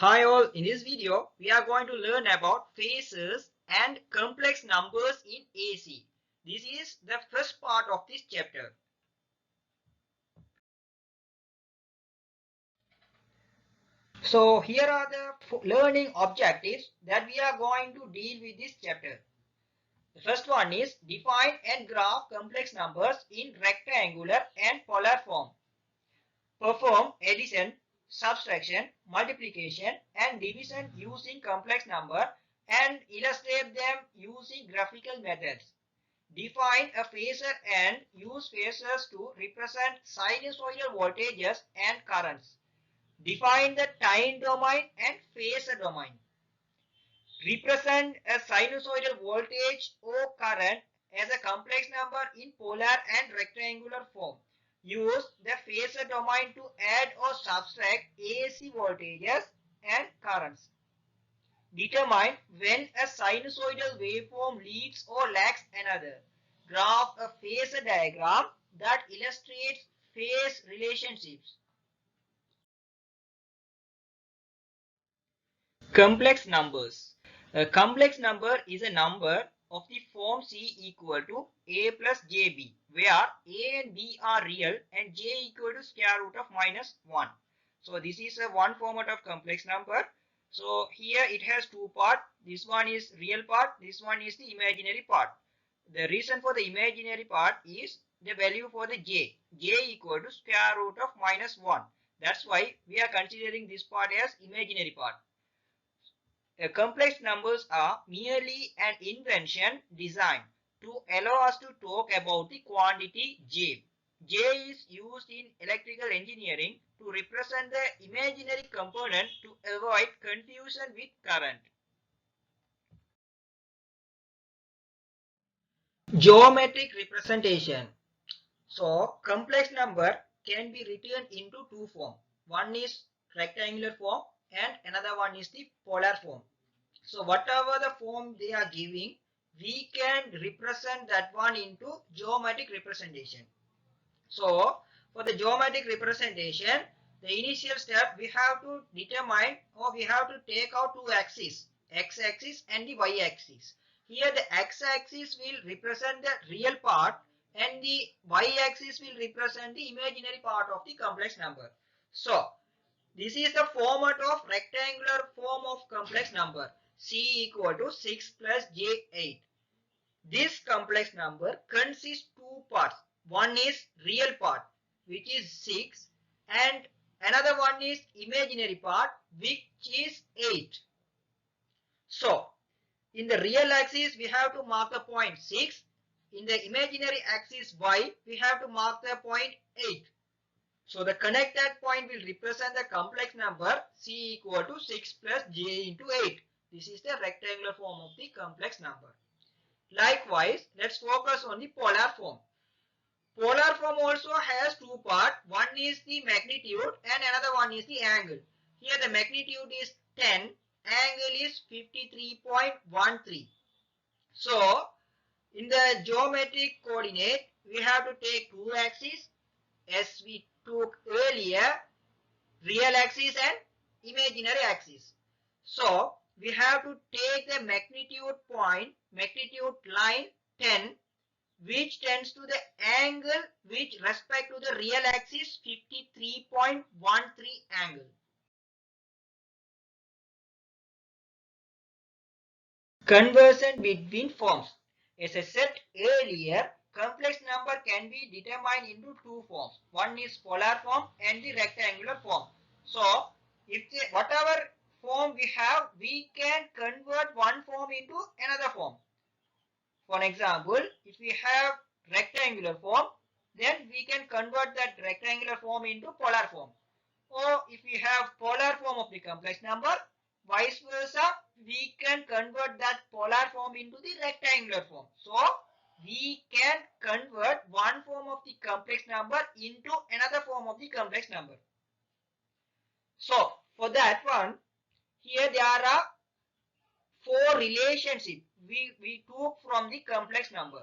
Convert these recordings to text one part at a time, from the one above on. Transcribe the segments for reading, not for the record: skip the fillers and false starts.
Hi all, in this video we are going to learn about phases and complex numbers in AC. This is the first part of this chapter. So here are the learning objectives that we are going to deal with this chapter. The first one is define and graph complex numbers in rectangular and polar form. Perform addition, subtraction, multiplication and division using complex number and illustrate them using graphical methods. Define a phasor and use phasors to represent sinusoidal voltages and currents. Define the time domain and phasor domain. Represent a sinusoidal voltage or current as a complex number in polar and rectangular form. Use the phasor domain to add or subtract AC voltages and currents. Determine when a sinusoidal waveform leads or lags another. Graph a phasor diagram that illustrates phase relationships. Complex numbers. A complex number is a number of the form C equal to A plus JB, where A and B are real and J equal to square root of minus 1. So this is a one format of complex number. So here it has two parts. This one is real part, this one is the imaginary part. The reason for the imaginary part is the value for the J. J equal to square root of minus 1. That's why we are considering this part as imaginary part. Complex numbers are merely an invention designed to allow us to talk about the quantity J. J is used in electrical engineering to represent the imaginary component to avoid confusion with current. Geometric representation. So, complex number can be written into two forms. One is rectangular form and another one is the polar form. So whatever the form they are giving, we can represent that one into geometric representation. So for the geometric representation, the initial step we have to determine or we have to take out two axes, x-axis and the y-axis. Here the x-axis will represent the real part and the y-axis will represent the imaginary part of the complex number. So this is the format of rectangular form of complex number. C equal to 6 plus J8. This complex number consists two parts. One is real part, which is 6, and another one is imaginary part, which is 8. So in the real axis we have to mark the point 6. In the imaginary axis y we have to mark the point 8. So the connected point will represent the complex number C equal to 6 plus J into 8. This is the rectangular form of the complex number. Likewise, let's focus on the polar form. Polar form also has two parts. One is the magnitude and another one is the angle. Here the magnitude is 10, angle is 53.13. So in the geometric coordinate, we have to take two axes as we took earlier, real axis and imaginary axis. So we have to take the magnitude point, magnitude line 10, which tends to the angle which respect to the real axis 53.13 angle. Conversion between forms. As I said earlier, complex number can be determined into two forms. One is polar form and the rectangular form. So, if whatever form we have, we can convert one form into another form. For example, if we have rectangular form, then we can convert that rectangular form into polar form. Or if we have polar form of the complex number, vice versa, we can convert that polar form into the rectangular form. So we can convert one form of the complex number into another form of the complex number. So for that one, here there are four relationships we took from the complex number.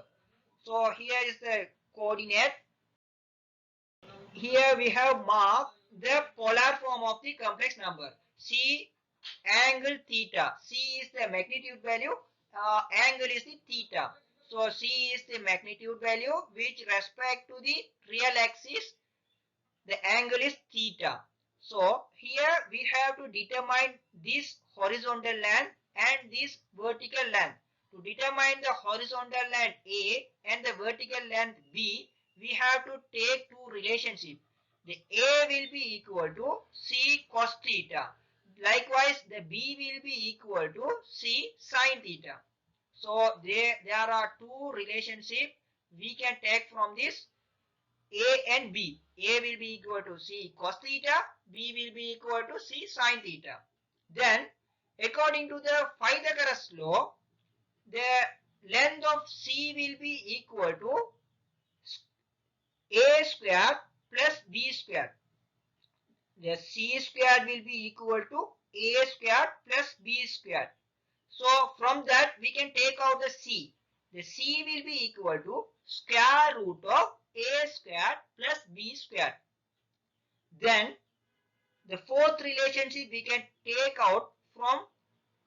So here is the coordinate. Here we have marked the polar form of the complex number. C angle theta. C is the magnitude value, angle is the theta. So C is the magnitude value which respect to the real axis, the angle is theta. So here we have to determine this horizontal length and this vertical length. To determine the horizontal length A and the vertical length B, we have to take two relationships. The A will be equal to C cos theta. Likewise, the B will be equal to C sin theta. So there are two relationships we can take from this A and B. A will be equal to C cos theta, B will be equal to C sin theta. Then, according to the Pythagoras law, the length of C will be equal to A square plus B square. The C square will be equal to A square plus B square. So, from that we can take out the C. The C will be equal to square root of A square plus B square. Then the fourth relationship we can take out from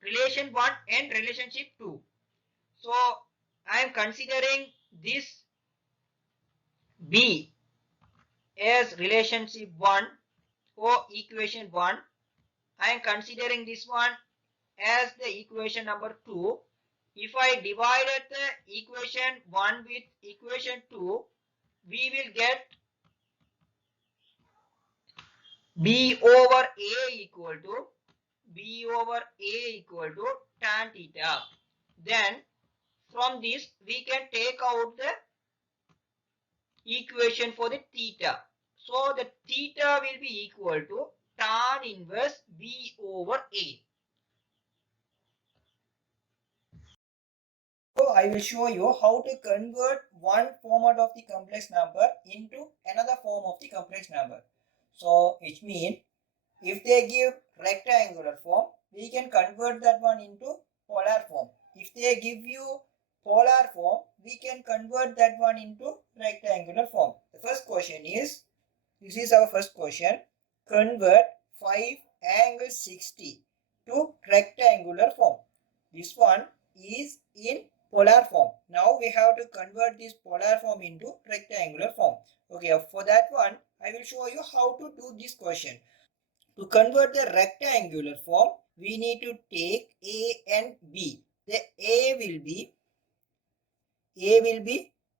relation 1 and relationship 2. So I am considering this B as relationship 1 or equation 1. I am considering this one as the equation number 2. If I divided the equation 1 with equation 2, we will get B over A equal to tan theta. Then from this we can take out the equation for the theta. So the theta will be equal to tan inverse B over A. So I will show you how to convert one format of the complex number into another form of the complex number. So which means if they give rectangular form, we can convert that one into polar form. If they give you polar form, we can convert that one into rectangular form. The first question is, this is our first question. Convert 5 angle 60 to rectangular form. This one is in polar form. Now we have to convert this polar form into rectangular form. Okay, for that one, I will show you how to do this question. To convert the rectangular form, we need to take A and B. The A will be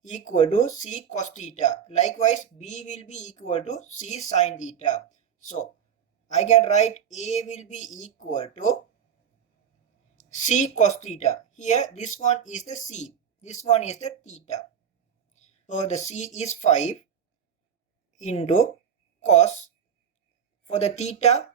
equal to C cos theta. Likewise, B will be equal to C sin theta. So, I can write A will be equal to C cos theta. Here, this one is the C. This one is the theta. So, the C is 5 into cos. For the theta,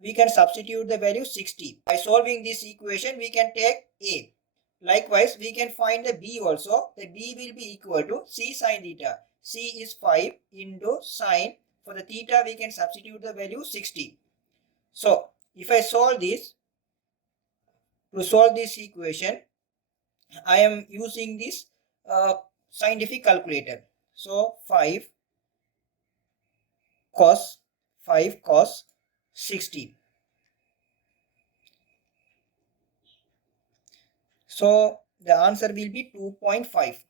we can substitute the value 60. By solving this equation, we can take A. Likewise, we can find the B also. The B will be equal to C sin theta. C is 5 into sin. For the theta, we can substitute the value 60. So, if I solve this, to solve this equation, I am using this scientific calculator. So, 5 cos 60. So the answer will be 2.5.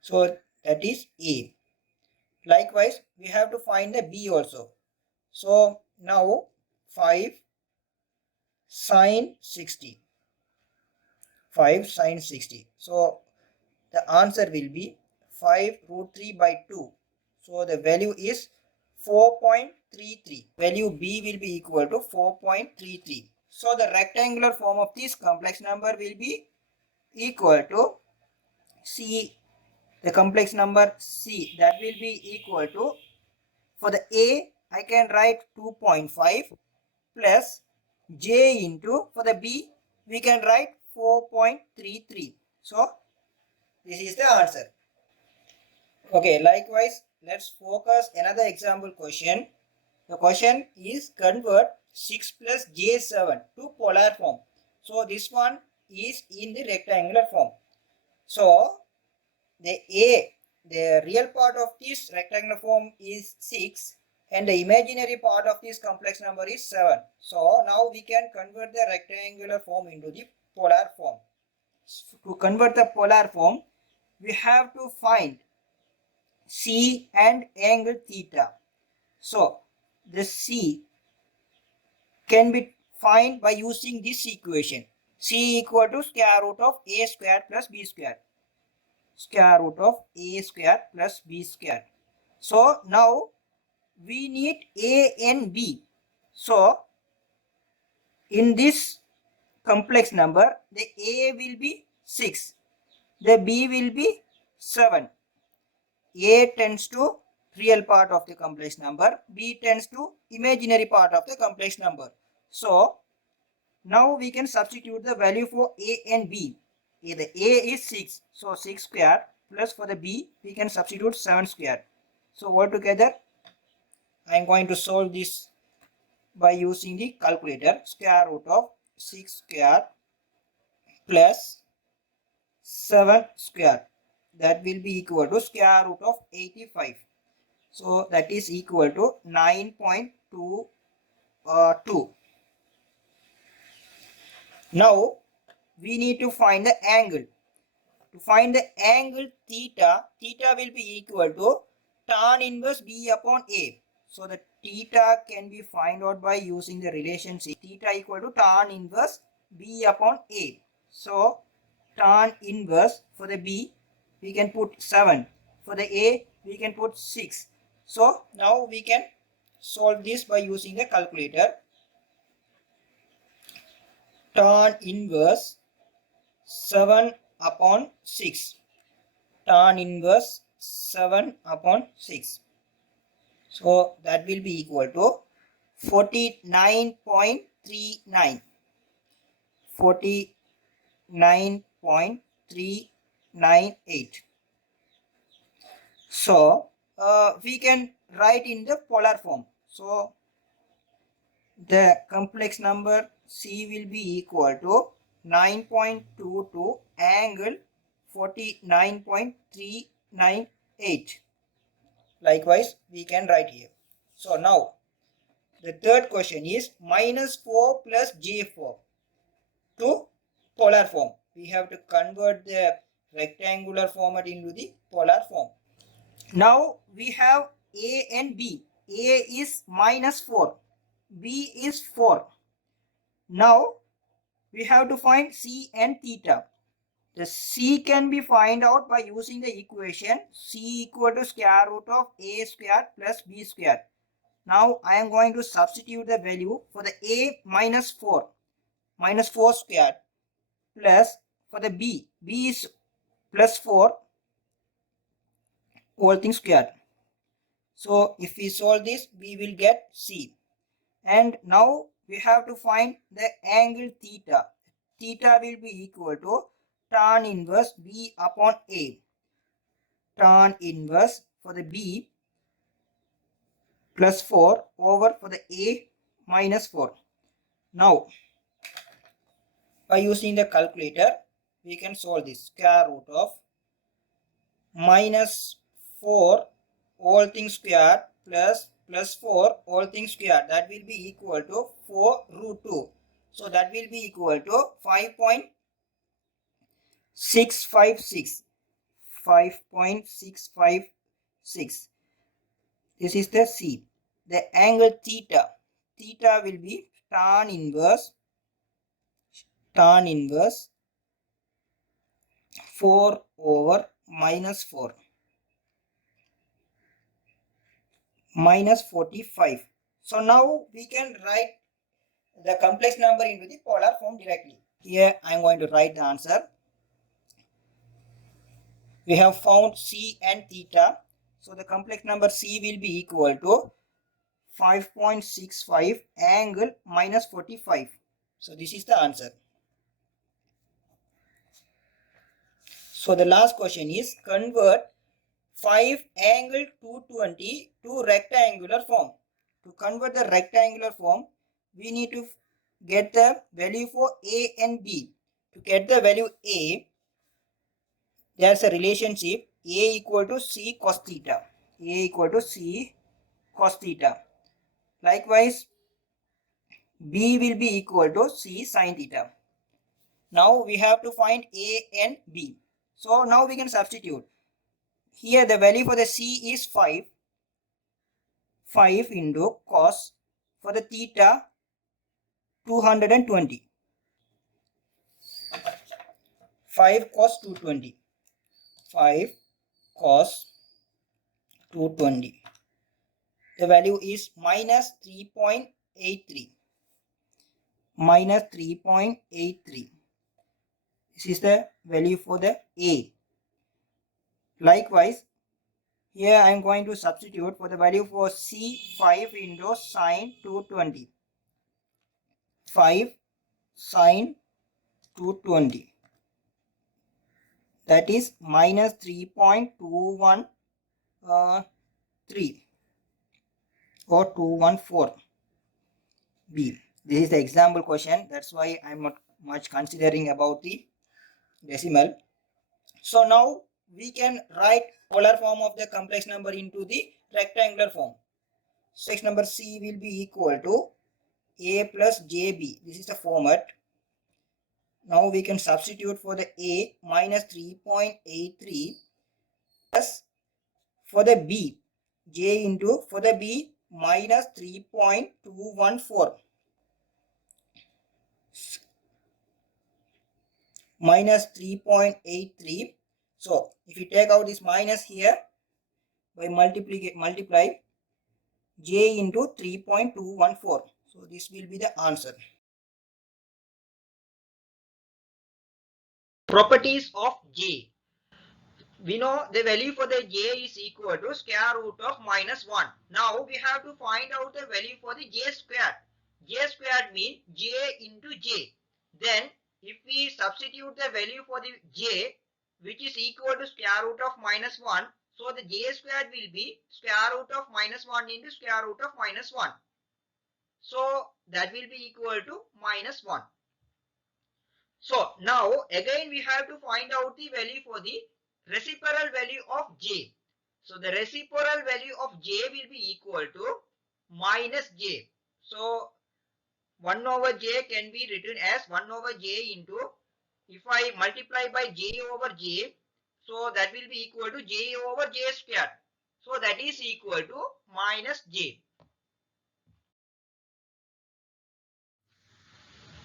So that is A. Likewise, we have to find the B also. So now 5 sin 60. 5 sin 60. So the answer will be 5 root 3 by 2. So the value is 4.33. Value B will be equal to 4.33. So the rectangular form of this complex number will be equal to C, the complex number C, that will be equal to, for the A, I can write 2.5 plus J into, for the B, we can write 4.33. So this is the answer. Okay, likewise, let's focus another example question. The question is convert 6 plus J7 to polar form. So this one is in the rectangular form. So the real part of this rectangular form is 6 and the imaginary part of this complex number is 7. So now we can convert the rectangular form into the polar form. To convert the polar form, we have to find C and angle theta. So the C can be found by using this equation. C equal to square root of a square plus b square. Square root of a square plus b square. So now we need a and b. So in this complex number, the a will be 6, the b will be 7. A tends to real part of the complex number, b tends to imaginary part of the complex number. So now we can substitute the value for a and b. The a is 6, so 6 square, plus for the b we can substitute 7 square. So altogether I am going to solve this by using the calculator. Square root of 6 square plus 7 square, that will be equal to square root of 85. So that is equal to 9.22. Now we need to find the angle. To find the angle theta, theta will be equal to tan inverse b upon a. So the theta can be found out by using the relationship theta equal to tan inverse b upon a. So tan inverse for the b we can put 7, for the a we can put 6. So now we can solve this by using the calculator. Tan inverse 7 upon 6. Tan inverse 7 upon 6. So that will be equal to 49.39. 49.398. So we can write in the polar form. So the complex number C will be equal to 9.22 angle 49.398. Likewise, we can write here. So now the third question is minus 4 plus J4 to polar form. We have to convert the rectangular format into the polar form. Now we have A and B. A is minus 4. B is 4. Now we have to find C and theta. The C can be found out by using the equation C equal to square root of A square plus B square. Now I am going to substitute the value for the A minus 4 square, plus for the B is plus 4 whole thing square. So if we solve this, we will get C. And now we have to find the angle theta. Theta will be equal to tan inverse B upon A. Tan inverse for the B plus 4 over for the A minus 4. Now by using the calculator, we can solve this. Square root of minus 4 whole thing square plus 4 whole thing square, that will be equal to 4 root 2. So that will be equal to 5.656. 5.656. This is the C. The angle theta. Theta will be tan inverse 4 over minus 4 minus 45. So now we can write the complex number into the polar form directly. Here I am going to write the answer. We have found C and theta. So the complex number C will be equal to 5.65 angle minus 45. So this is the answer. So the last question is convert 5 angle 220 to rectangular form. To convert the rectangular form, we need to get the value for A and B. To get the value A, there's a relationship A equal to C cos theta. A equal to C cos theta. Likewise, B will be equal to C sin theta. Now we have to find A and B. So now we can substitute. Here the value for the C is 5. 5 into cos for the theta 220. 5 cos 220. 5 cos 220. The value is minus 3.83. Minus 3.83. This is the value for the A. Likewise, here I am going to substitute for the value for C 5 into sine 220. 5 sine 220. That is minus 3.213 or 214 B. This is the example question. That's why I'm not much considering about the decimal. So now we can write polar form of the complex number into the rectangular form. Section number C will be equal to A plus JB. This is the format. Now we can substitute for the A minus 3.83 plus for the B J into for the B minus 3.214 minus 3.83. So if you take out this minus here by multiply J into 3.214. So this will be the answer. Properties of J. We know the value for the J is equal to square root of minus 1. Now we have to find out the value for the J squared. J squared means J into J. Then if we substitute the value for the J, which is equal to square root of minus 1, so the J squared will be square root of minus 1 into square root of minus 1. So that will be equal to minus 1. So now again we have to find out the value for the reciprocal value of J. So the reciprocal value of J will be equal to minus J. So 1 over J can be written as 1 over J into, if I multiply by J over J, so that will be equal to J over J squared. So that is equal to minus J.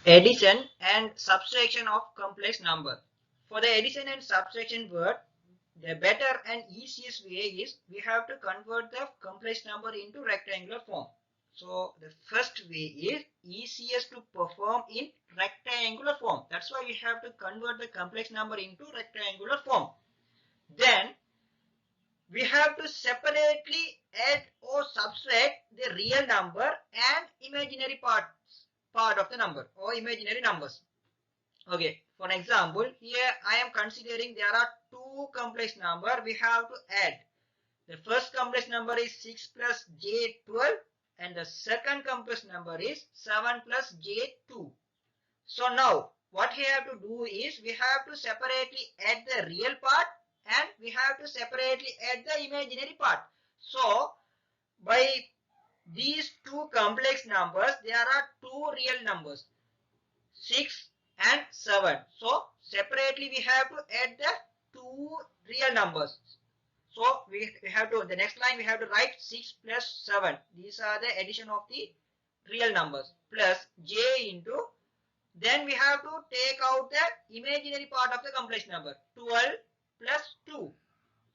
Addition and subtraction of complex number. For the addition and subtraction word, the better and easiest way is we have to convert the complex number into rectangular form. So the first way is easiest to perform in rectangular form. That's why we have to convert the complex number into rectangular form. Then we have to separately add or subtract the real number and imaginary part of the number or imaginary numbers. Okay, for an example, here I am considering there are two complex numbers we have to add. The first complex number is 6 plus j12 and the second complex number is 7 plus j2. So now what we have to do is we have to separately add the real part and we have to separately add the imaginary part. So by these two complex numbers, there are two real numbers, 6 and 7. So separately we have to add the two real numbers. So we have to, the next line we have to write 6 plus 7. These are the addition of the real numbers plus j into, then we have to take out the imaginary part of the complex number, 12 plus 2.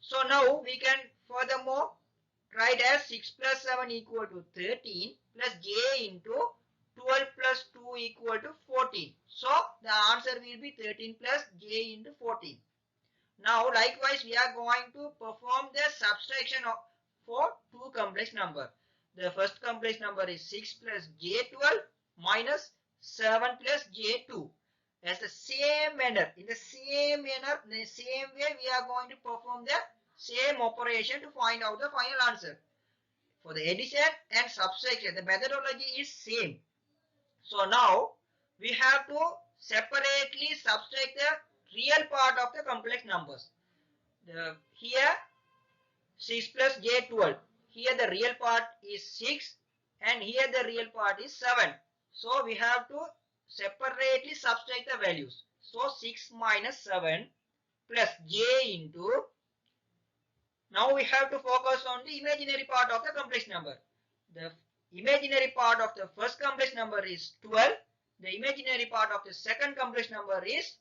So now we can furthermore write as 6 plus 7 equal to 13 plus j into 12 plus 2 equal to 14. So the answer will be 13 plus j into 14. Now likewise we are going to perform the subtraction for two complex number. The first complex number is 6 plus j12 minus 7 plus j2. As the same manner, in the same manner, in the same way we are going to perform the same operation to find out the final answer. For the addition and subtraction, the methodology is same. So now we have to separately subtract the real part of the complex numbers. Here 6 plus j12. Here the real part is 6 and here the real part is 7. So we have to separately subtract the values. So 6 minus 7 plus j into, now we have to focus on the imaginary part of the complex number. The imaginary part of the first complex number is 12. The imaginary part of the second complex number is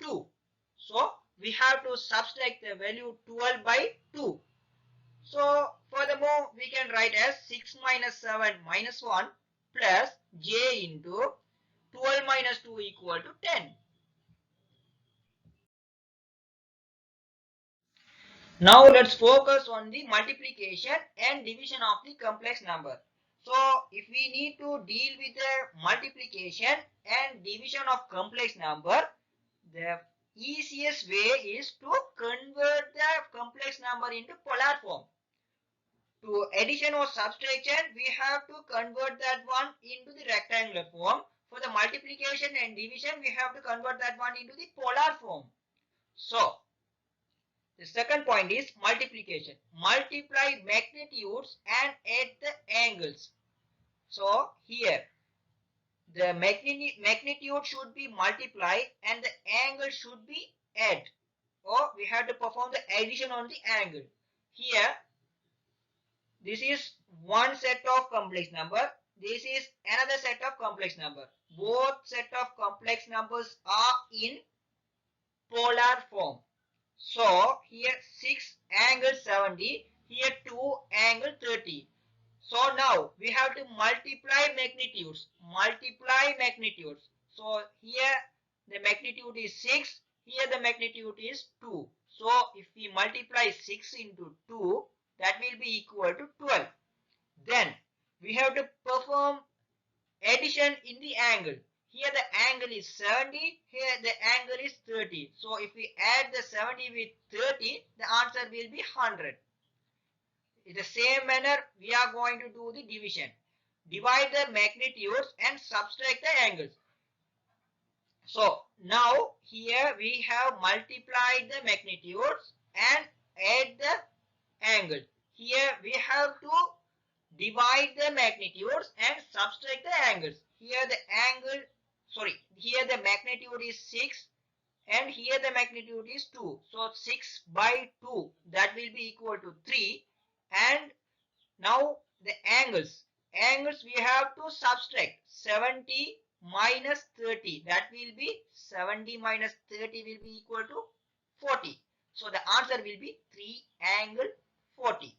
2. So we have to subtract the value 12 by 2. So furthermore, we can write as 6 minus 7 minus 1 plus j into 12 minus 2 equal to 10. Now let's focus on the multiplication and division of the complex number. So if we need to deal with the multiplication and division of complex number, the easiest way is to convert the complex number into polar form. To addition or subtraction, we have to convert that one into the rectangular form. For the multiplication and division, we have to convert that one into the polar form. So the second point is multiplication. Multiply magnitudes and add the angles. So here the magnitude should be multiplied and the angle should be add. Or we have to perform the addition on the angle. Here this is one set of complex number. This is another set of complex number. Both set of complex numbers are in polar form. So here 6 angle 70, here 2 angle 30. So now we have to multiply magnitudes. Multiply magnitudes. So here the magnitude is 6, here the magnitude is 2. So if we multiply 6 into 2, that will be equal to 12. Then we have to perform addition in the angle. Here the angle is 70, here the angle is 30. So if we add the 70 with 30, the answer will be 100. In the same manner, we are going to do the division. Divide the magnitudes and subtract the angles. So now here we have multiplied the magnitudes and add the angle. Here we have to divide the magnitudes and subtract the angles. Here the angle, here the magnitude is 6 and here the magnitude is 2. So 6 by 2, that will be equal to 3. And now the angles. Angles we have to subtract 70 minus 30. That will be 70 minus 30 will be equal to 40. So the answer will be 3 angle 40.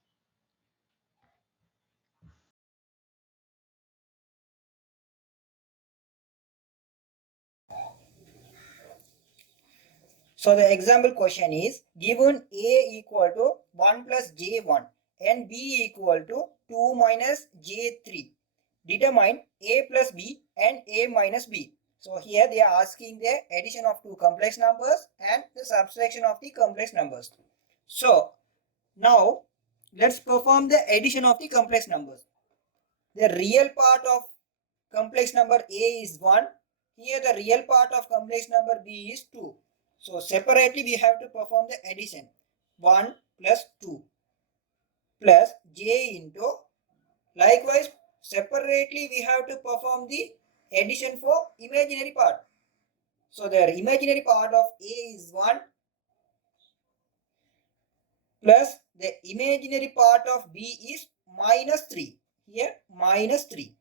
So the example question is given a equal to 1 plus j1 and b equal to 2 minus j3. Determine a plus b and a minus b. So here they are asking the addition of two complex numbers and the subtraction of the complex numbers. So now let's perform the addition of the complex numbers. The real part of complex number a is 1. Here the real part of complex number b is 2. So separately we have to perform the addition. 1 plus 2 plus j into, likewise separately we have to perform the addition for imaginary part. So the imaginary part of a is 1 plus the imaginary part of b is minus 3. Here minus 3.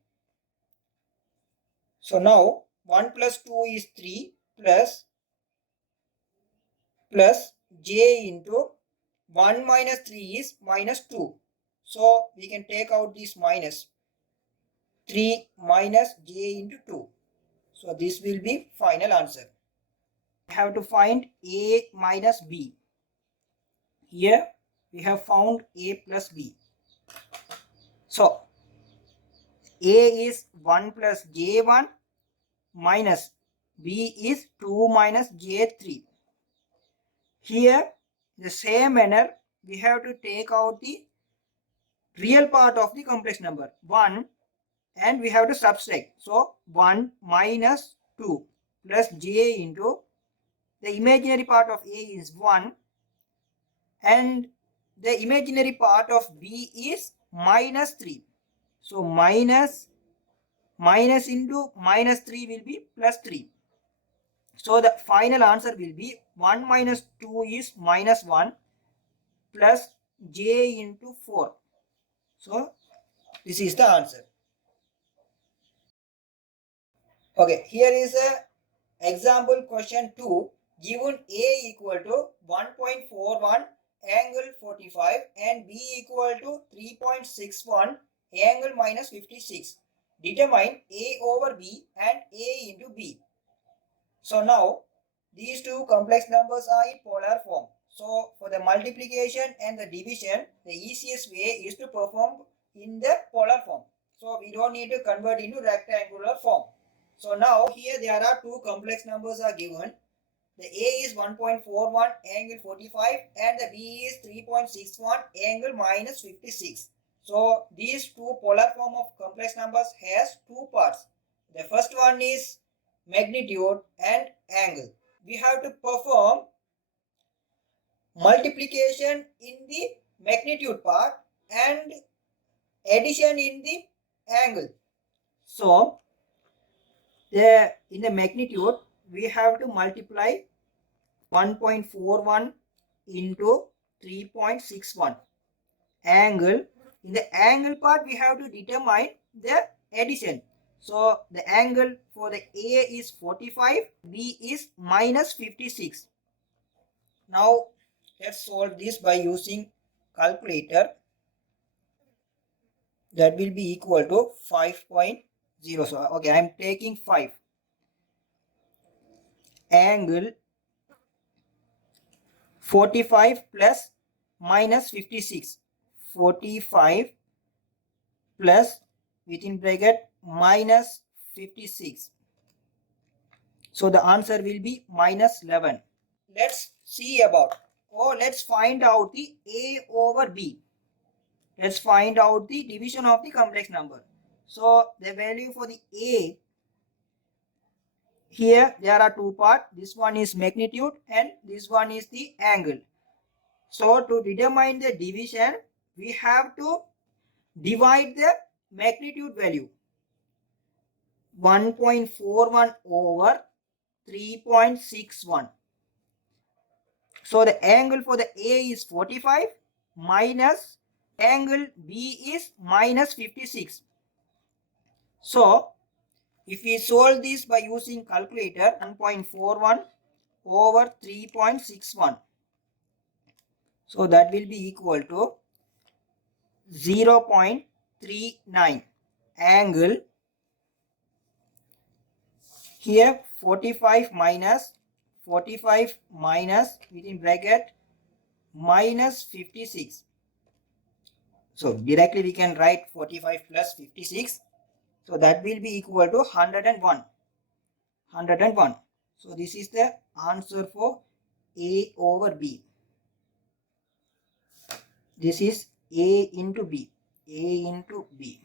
So now 1 plus 2 is 3 plus j into 1 minus 3 is minus 2. So we can take out this minus. 3 minus j into 2. So this will be final answer. We have to find a minus b. Here we have found a plus b. So a is 1 plus j1 minus b is 2 minus j3. Here the same manner we have to take out the real part of the complex number 1 and we have to subtract. So 1 minus 2 plus j into the imaginary part of a is 1 and the imaginary part of b is minus 3. So minus into minus 3 will be plus 3. So the final answer will be 1 minus 2 is minus 1 plus j into 4. So this is the answer. Okay, here is a example question 2. Given A equal to 1.41 angle 45 and B equal to 3.61 angle minus 56. Determine A over B and A into B. So now these two complex numbers are in polar form. So for the multiplication and the division, the easiest way is to perform in the polar form. So we don't need to convert into rectangular form. So now here there are two complex numbers are given. The A is 1.41 angle 45 and the B is 3.61 angle minus 56. So these two polar form of complex numbers has two parts. The first one is magnitude and angle. We have to perform multiplication in the magnitude part and addition in the angle. So in the magnitude we have to multiply 1.41 into 3.61 angle. In the angle part we have to determine the addition. So the angle for the A is 45, B is minus 56. Now let's solve this by using calculator. That will be equal to 5.0. So okay, I am taking 5. Angle 45 plus minus 56. 45 plus within bracket minus 56. So the answer will be minus 11. Let's see about, let's find out the A over B. Let's find out the division of the complex number. So the value for the A, here there are two parts. This one is magnitude and this one is the angle. So to determine the division, we have to divide the magnitude value. 1.41 over 3.61. So the angle for the A is 45 minus angle B is minus 56. So if we solve this by using calculator, 1.41 over 3.61. So that will be equal to 0.39. Angle here 45 minus within bracket minus 56. So directly we can write 45 plus 56. So that will be equal to 101. So this is the answer for A over B. This is A into B. A into B.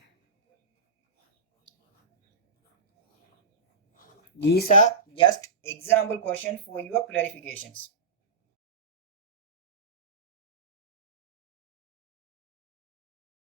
These are just example questions for your clarifications.